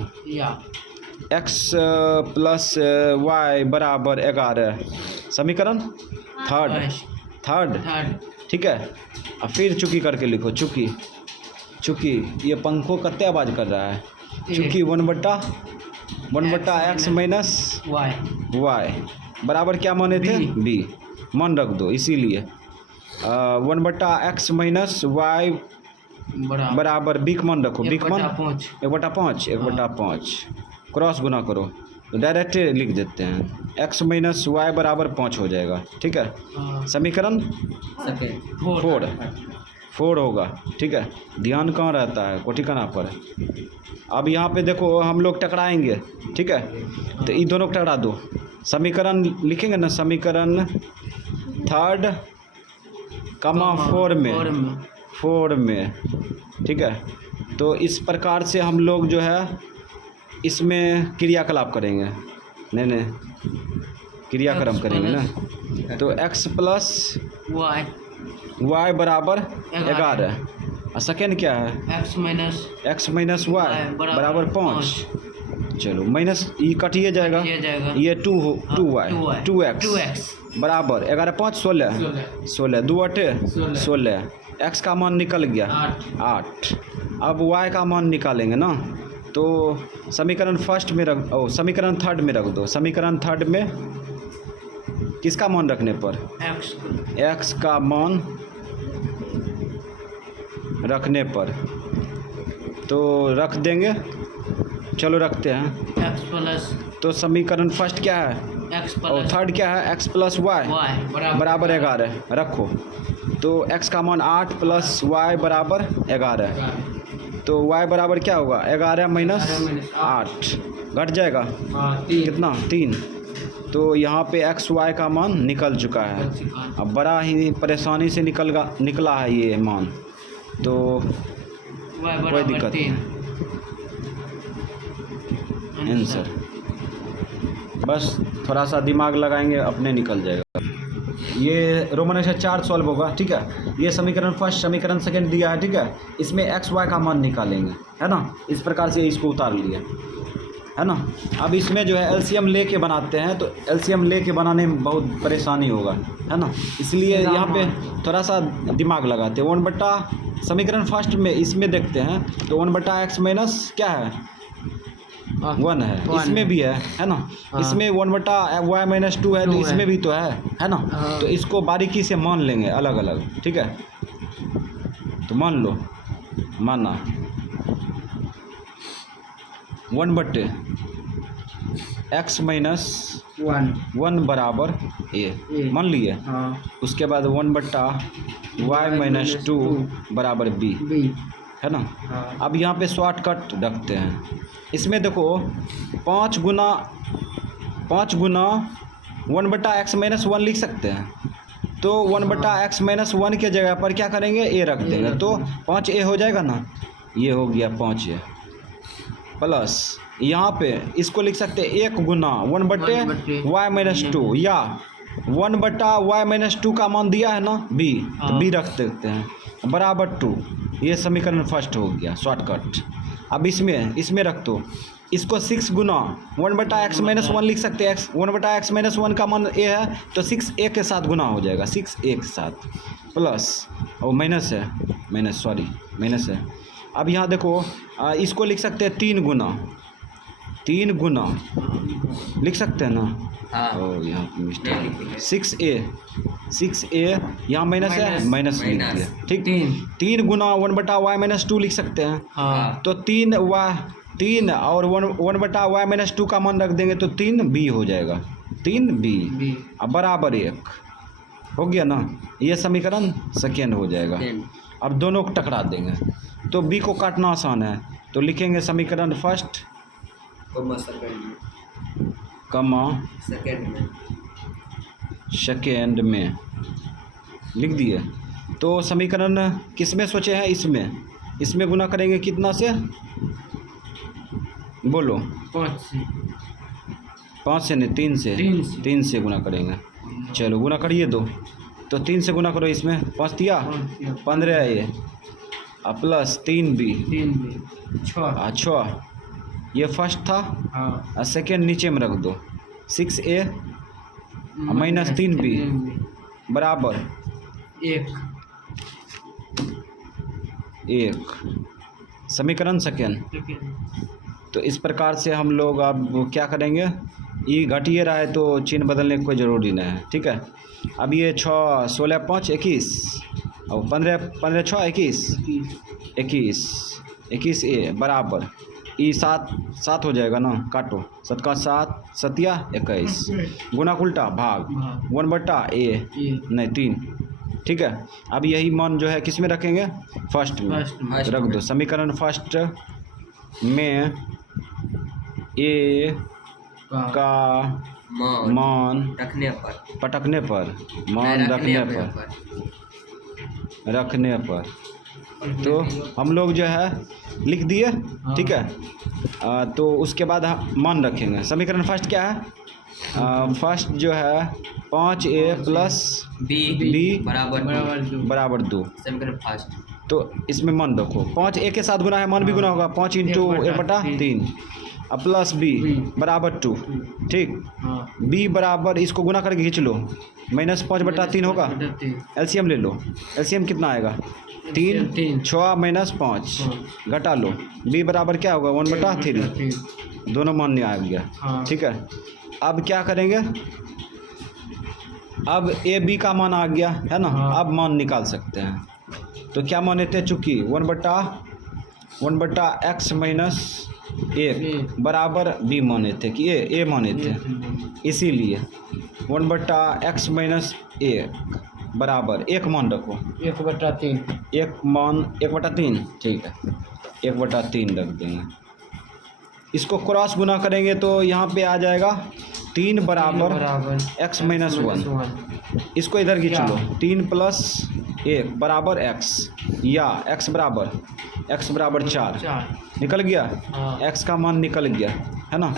x प्लस y बराबर 11, समीकरण थर्ड, ठीक है। अब फिर चूंकि करके लिखो, चूंकि ये पंखों कत्ते आवाज़ कर रहा है, चूंकि 1/x माइनस y बराबर क्या माने थे, b मान रख दो, इसीलिए 1/x माइनस y बराबर b का मान रखो, b का मान 1/5, 1/5 क्रॉस गुना करो, तो डायरेक्ट लिख देते हैं x माइनस वाई बराबर 5 हो जाएगा। ठीक है, हाँ समीकरण सेकेंड 4 होगा। ठीक है, ध्यान कहाँ रहता है, कोटिकना पर। अब यहाँ पे देखो हम लोग टकराएंगे। ठीक है, तो ये दोनों को टकरा दो, समीकरण लिखेंगे ना, समीकरण 3 कमा 4 में। ठीक है, तो इस प्रकार से हम लोग जो है इसमें क्रियाकलाप करेंगे, नहीं क्रियाक्रम करेंगे ना। तो x प्लस वाई बराबर 11 और सेकेंड क्या है x माइनस वाई बराबर 5। चलो माइनस ये कटिए जाएगा, ये 2 वाई 2x बराबर 11 5 16 2 8 16। x का मान निकल गया 8। अब y का मान निकालेंगे ना, तो समीकरण समीकरण 3 में रख दो। समीकरण 3 में किसका मान रखने पर, x का मान रखने पर, तो रख देंगे। चलो रखते हैं। x प्लस, तो समीकरण फर्स्ट क्या है x और प्लस थर्ड क्या है, x प्लस वाई बराबर 11 रखो। तो x का मान 8 प्लस वाई बराबर 11। तो y बराबर क्या होगा, 11 माइनस 8 घट जाएगा कितना 3। तो यहाँ पे x y का मान निकल चुका है। अब बड़ा ही परेशानी से निकला है ये मान, तो कोई दिक्कत नहीं। आंसर बस थोड़ा सा दिमाग लगाएंगे अपने निकल जाएगा। ये रोमन एक्स 4 सॉल्व होगा। ठीक है, ये समीकरण फर्स्ट समीकरण सेकंड दिया है। ठीक है, इसमें एक्स वाई का मान निकालेंगे, है ना। इस प्रकार से इसको उतार लिया, है ना। अब इसमें जो है एलसीएम लेके बनाते हैं, तो एलसीएम लेके बनाने में बहुत परेशानी होगा, है ना। इसलिए यहाँ पे थोड़ा सा दिमाग लगाते हैं। 1/, समीकरण फर्स्ट में इसमें देखते हैं तो 1/x माइनस क्या है 1 है, इसमें भी है ना। इसमें 1/y माइनस 2 है, तो इसमें भी तो है ना। तो इसको बारीकी से मान लेंगे अलग अलग। ठीक है, तो मान लो, माना 1/x माइनस 1 बराबर a मान लिए। उसके बाद 1/y माइनस 2 बराबर b, है ना। अब यहाँ पे शॉर्टकट रखते हैं। इसमें देखो 5 गुना 1/x माइनस 1 लिख सकते हैं। तो 1/x माइनस 1 के जगह पर क्या करेंगे, a रख देंगे, तो 5a हो जाएगा ना। ये हो गया 5a प्लस यहाँ पे इसको लिख सकते हैं 1 गुना 1/y माइनस 2, या 1/y माइनस 2 का मान दिया है ना b, तो b रख देते हैं बराबर 2। ये समीकरण फर्स्ट हो गया शॉर्टकट। अब इसमें रख दो, इसको 6 गुना 1/x माइनस 1 लिख सकते हैं। 1/x माइनस 1 का मान a है, तो 6a के साथ गुना हो जाएगा, 6a के साथ प्लस और माइनस है। अब यहाँ देखो इसको लिख सकते हैं 3 गुना लिख सकते हैं ना। ओ यहाँ मिस्टेक, 6a यहाँ माइनस है, माइनस लिख दिया। ठीक, 3 गुना 1/y माइनस 2 लिख सकते हैं। तो 3 और 1/y माइनस 2 का मान रख देंगे, तो 3b हो जाएगा, 3b अब बराबर 1 हो गया ना। ये समीकरण सेकेंड हो जाएगा। अब दोनों को टकरा देंगे, तो b को काटना आसान है, तो लिखेंगे समीकरण फर्स्ट कमा सेकेंड में लिख दिए। तो समीकरण किस में सोचे हैं, इसमें गुना करेंगे कितना से, बोलो 5 से नहीं 3 से गुना करेंगे। चलो गुना करिए दो, तो 3 से गुना करो, इसमें 5 दिया 15 ये प्लस 3b 6। ये फर्स्ट था और सेकेंड नीचे में रख दो, 6a माइनस 3b बराबर 1 समीकरण सेकेंड। तो इस प्रकार से हम लोग अब क्या करेंगे, ये घटिए रहा है तो चिन्ह बदलने की कोई ज़रूरी नहीं है। ठीक है, अब ये 6 16 5 21 और 15 6 21 21a बराबर ये 7 हो जाएगा ना, काटो 7 का 7 7 21 गुना उल्टा भाग 1/a ये नहीं 3। ठीक है, अब यही मान जो है किस में रखेंगे, फर्स्ट में फर्स्ट में। फर्स्ट रख में। दो। समीकरण फर्स्ट में ए का मान रखने पर पटकने पर, मान रखने पर तो हम लोग जो है लिख दिए। ठीक है, तो उसके बाद मान रखेंगे। समीकरण फर्स्ट क्या है, फर्स्ट जो है 5a प्लस बी बराबर 2। समीकरण फर्स्ट। तो इसमें मान रखो, 5a के साथ गुना है, मान भी गुना होगा, 5 इंटू 1/3 अब प्लस b बराबर 2। ठीक, हाँ b बराबर इसको गुना करके खींच लो, -5/3 होगा। एलसीएम ले लो, एलसीएम कितना आएगा 3 6 -5 घटा लो, b बराबर क्या होगा 1/3। दोनों मान नहीं आ गया। हाँ। ठीक है, अब क्या करेंगे, अब ए बी का मान आ गया है ना। हाँ। अब मान निकाल सकते हैं। तो क्या माने थे, चूँकि 1/x - 1 बराबर b माने थे कि ए माने थे, इसीलिए 1/x - 1 बराबर 1 मान रखो, 1/3 1 मान 1/3। ठीक है, 1/3 रख देंगे। इसको क्रॉस गुना करेंगे तो यहाँ पे आ जाएगा 3 बराबर x - 1। इसको इधर खींच लो, 3 + 1 बराबर x, या x बराबर 4 निकल गया। हाँ। x का मान निकल गया है ना,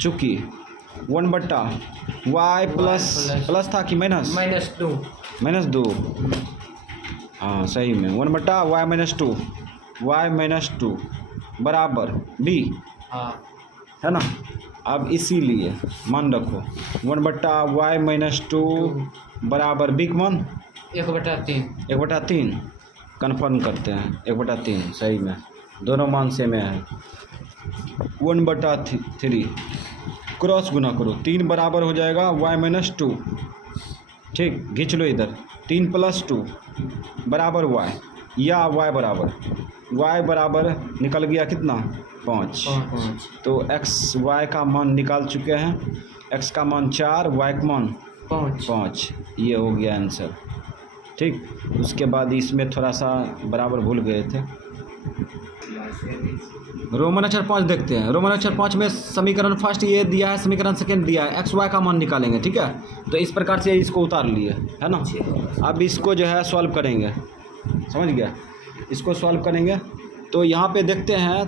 चूँकि 1/y प्लस था कि माइनस -2 -2। हाँ सही में 1/y - 2 y - 2 बराबर b हाँ है ना। अब इसीलिए मान रखो 1/y - 2 बराबर b का मान 1/3 1/3। कन्फर्म करते हैं 1/3 सही में, दोनों मान सेम है। 1/3 क्रॉस गुना करो, 3 बराबर हो जाएगा y - 2। ठीक, खींच लो इधर, 3 + 2 बराबर y, या y बराबर निकल गया कितना 5। तो x y का मान निकाल चुके हैं, x का मान 4 y का मान 5। ये हो गया आंसर। ठीक, उसके बाद इसमें थोड़ा सा बराबर भूल गए थे। रोमन अक्षर 5 देखते हैं। रोमन अक्षर 5 में समीकरण फर्स्ट ये दिया है, समीकरण सेकंड दिया है, एक्स वाई का मान निकालेंगे। ठीक है, तो इस प्रकार से इसको उतार लिए है ना। अब इसको जो है सॉल्व करेंगे, समझ गया। इसको सॉल्व करेंगे तो यहाँ पे देखते हैं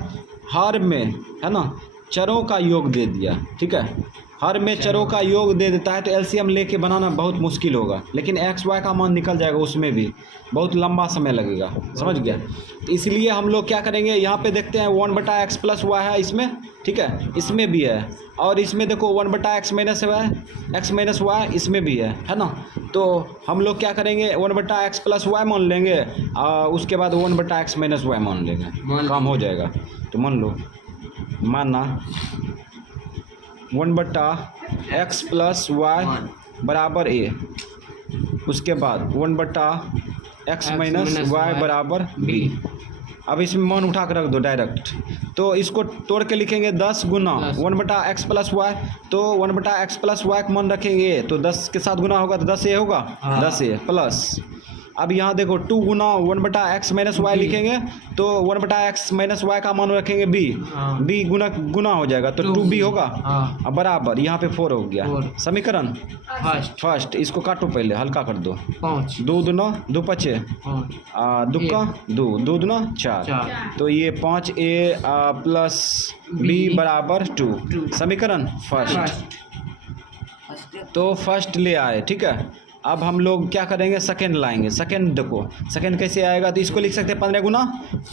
हर में है ना चरों का योग दे दिया। ठीक है, हर में चरों का योग दे देता है तो एलसीएम लेके बनाना बहुत मुश्किल होगा, लेकिन एक्स वाई का मान निकल जाएगा, उसमें भी बहुत लंबा समय लगेगा, समझ गया। तो इसलिए हम लोग क्या करेंगे, यहाँ पे देखते हैं 1/x + y है इसमें। ठीक है, इसमें भी है, और इसमें देखो 1/x - y इसमें भी है ना। तो हम लोग क्या करेंगे 1/x + y मान लेंगे, उसके बाद 1/x - y मान लेंगे, काम हो जाएगा। तो मान लो, माना 1/x + y बराबर a, उसके बाद 1/x - y बराबर b। अब इसमें मान उठा कर रख दो डायरेक्ट, तो इसको तोड़ के लिखेंगे 10 गुना 1/x + y। तो 1/x + y का मान रखेंगे तो 10 के साथ गुना होगा तो 10a होगा, 10a प्लस। अब यहाँ देखो 2 गुना 1/x - y लिखेंगे तो 1/x - y का मान रखेंगे b, b गुना हो जाएगा तो 2b होगा। अब बराबर यहाँ पे 4 हो गया। समीकरण फर्स्ट, इसको काटो पहले, हल्का कर दो। 2 दूना 2 5 दुक्का 2 2 दूना 4। तो ये 5a + b बराबर 2, समीकरण फर्स्ट। तो फर्स्ट ले आए। ठीक है, अब हम लोग क्या करेंगे, सेकंड लाएंगे। सेकंड देखो, सेकंड कैसे आएगा, तो इसको लिख सकते हैं 15 गुना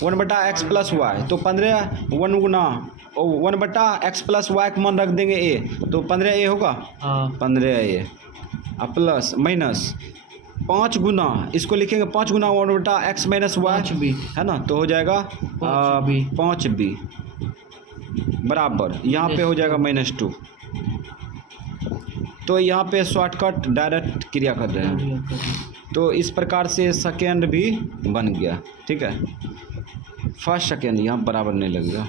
1/x + y। तो 15 1 गुना 1/x + y का मान रख देंगे a, तो 15a होगा, 15a अब प्लस माइनस 5 गुना, इसको लिखेंगे 5 गुना 1/x - y है ना, तो हो जाएगा 5b बराबर, यहाँ पे हो जाएगा -2। तो यहाँ पे शॉर्टकट डायरेक्ट क्रिया कर रहे हैं, तो इस प्रकार से सेकेंड भी बन गया। ठीक है, फर्स्ट सेकेंड यहाँ बराबर नहीं लगेगा।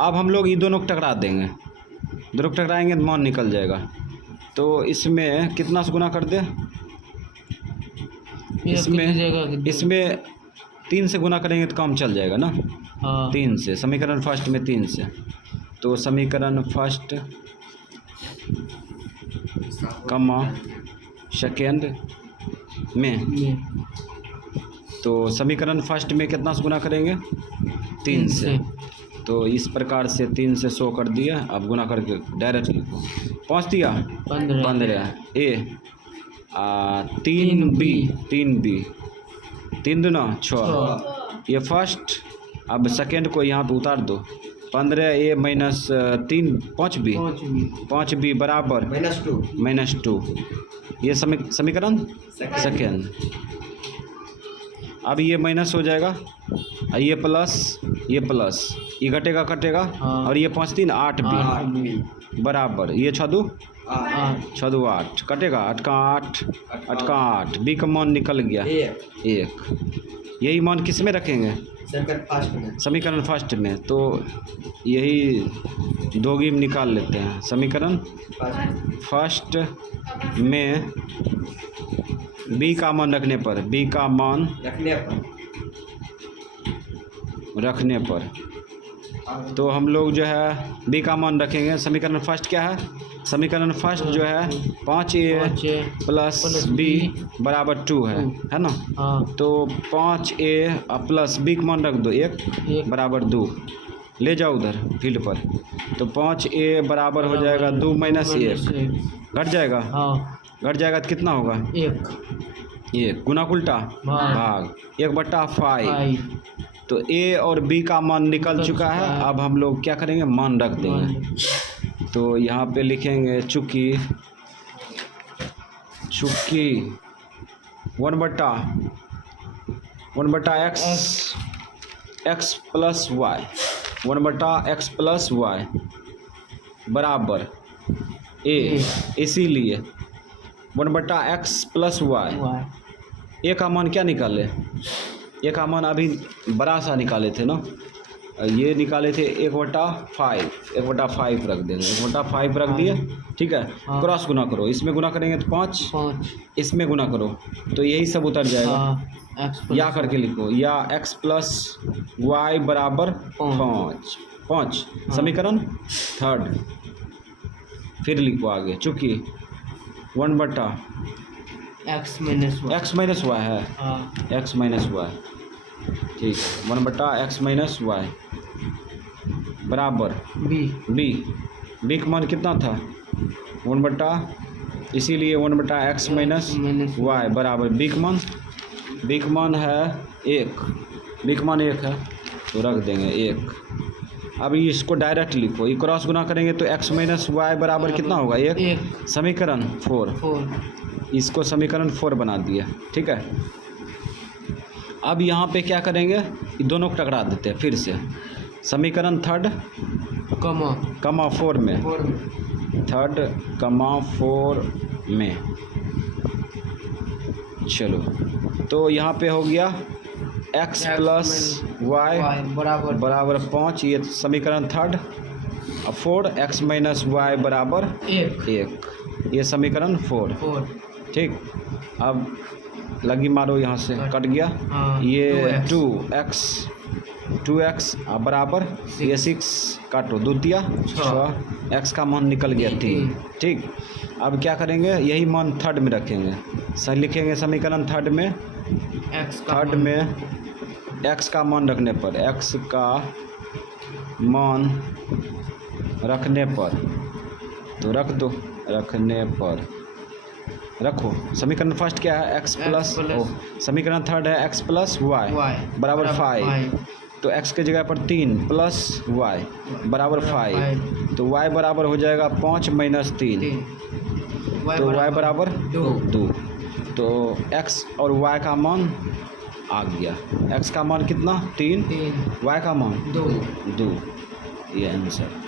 अब हम लोग ये दोनों को टकरा देंगे, दोनों को टकराएंगे तो मान निकल जाएगा। तो इसमें कितना से गुना कर दे, इसमें 3 से गुना करेंगे तो काम चल जाएगा ना। हाँ 3 से, समीकरण फर्स्ट में 3 से। तो समीकरण फर्स्ट कमा सेकेंड में, तो समीकरण फर्स्ट में कितना से गुना करेंगे, 3 से। तो इस प्रकार से 3 से 100 कर दिया। अब गुना करके डायरेक्ट लिखो, 5 दिया 15 ए 3 बी 3 दूना 6, ये फर्स्ट। अब सेकेंड को यहाँ पे उतार दो, 15 ए माइनस 3 5 बी बराबर -2। ये समीकरण सेकेंड। अब ये माइनस हो जाएगा, ये प्लस, ये घटेगा और ये 5 3 8 बी बराबर, ये 6 2 8 कटेगा, 8 का 8 बी का मान निकल गया 1। यही मान किस में रखेंगे, समीकरण फर्स्ट में। तो यही दोगी में निकाल लेते हैं, समीकरण फर्स्ट में बी का मान रखने पर तो हम लोग जो है बी का मान रखेंगे। समीकरण फर्स्ट क्या है, समीकरण फर्स्ट जो है 5a प्लस बी बराबर 2 है ना। तो 5a प्लस बी का मान रख दो 1 बराबर 2, ले जाओ उधर फील्ड पर। तो 5a बराबर हो जाएगा 2 माइनस 1, घट जाएगा तो कितना होगा 1 गुना उल्टा भाग 1/5। तो a और b का मान निकल चुका है। अब हम लोग क्या करेंगे, मान रख देंगे। तो यहाँ पे लिखेंगे चूँकि 1/x plus y 1/x plus y बराबर a, इसीलिए 1/x प्लस वाई। ए का मान क्या निकाले, ए का मान अभी बड़ा सा निकाले थे ना, ये निकाले थे 1/5 रख देंगे, 1/5 रख दिए, ठीक है। क्रॉस गुना करो, इसमें गुना करेंगे तो 5, इसमें गुना करो तो यही सब उतर जाएगा। या करके लिखो, या x प्लस वाई बराबर 5 समीकरण थर्ड। फिर लिखो आगे, चूँकि 1/x माइनस वाई है, x माइनस वाई, ठीक है। 1/x माइनस वाई बराबर बी का मान कितना था 1/, इसीलिए 1/x माइनस वाई बराबर बी का मान है 1, बी का मान 1 है तो रख देंगे 1। अब इसको डायरेक्ट लिखो, ये क्रॉस गुना करेंगे तो x माइनस वाई बराबर कितना होगा 1, समीकरण 4। इसको समीकरण 4 बना दिया, ठीक है। अब यहाँ पे क्या करेंगे, दोनों को टकरा देते हैं फिर से। समीकरण थर्ड कमा 4 में, थर्ड कमा 4 में, चलो। तो यहाँ पे हो गया x प्लस वाई बराबर 5, ये समीकरण थर्ड। अब 4x माइनस वाई बराबर 1, ये समीकरण 4, ठीक। अब लगी मारो, यहाँ से कट गया, ये 2x बराबर ये 6 काटो, 2 दिया 6, x का मान निकल गया 3, ठीक। अब क्या करेंगे, यही मान थर्ड में रखेंगे, सही लिखेंगे। समीकरण थर्ड में x का मान रखने पर, x का मान रखने पर, तो रख दो, रखने पर रखो। समीकरण फर्स्ट क्या है, x प्लस, समीकरण थर्ड है x प्लस वाई बराबर 5। तो x के जगह पर 3 प्लस वाई बराबर 5, तो y बराबर हो जाएगा 5 माइनस 3, तो y बराबर 2। तो x और y का मान आ गया, x का मान कितना 3, y का मान 2, ये आंसर।